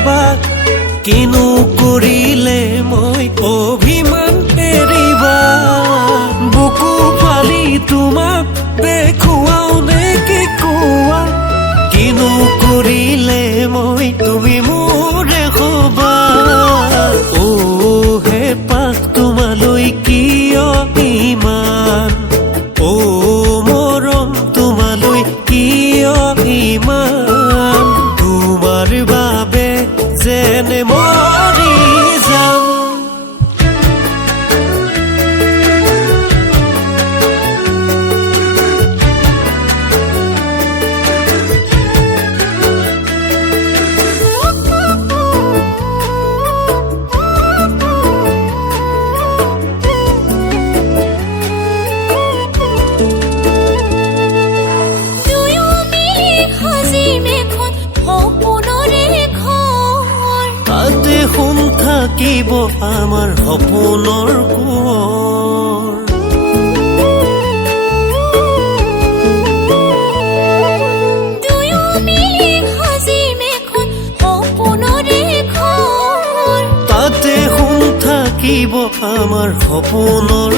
যাবা কিনো কৰিলে মই অভিমান এৰিবা বুকু ফালি তোমাক দেখুৱাও নে কি কোৱা কিনো কৰিলে মই তুমি মোৰে হবা অ হে পাক তোমালৈ কিয় ইমান অ মৰম তোমালৈ কিয় ইমান তোমাৰ বাবে যেনে মৰি যাম থাকিব আমাৰ সপোনৰ কোঁৱৰ দুয়ো মিলি সাজিম এখন সপোনৰে ঘৰ তাতে সোণ থাকিব আমাৰ সপোনৰ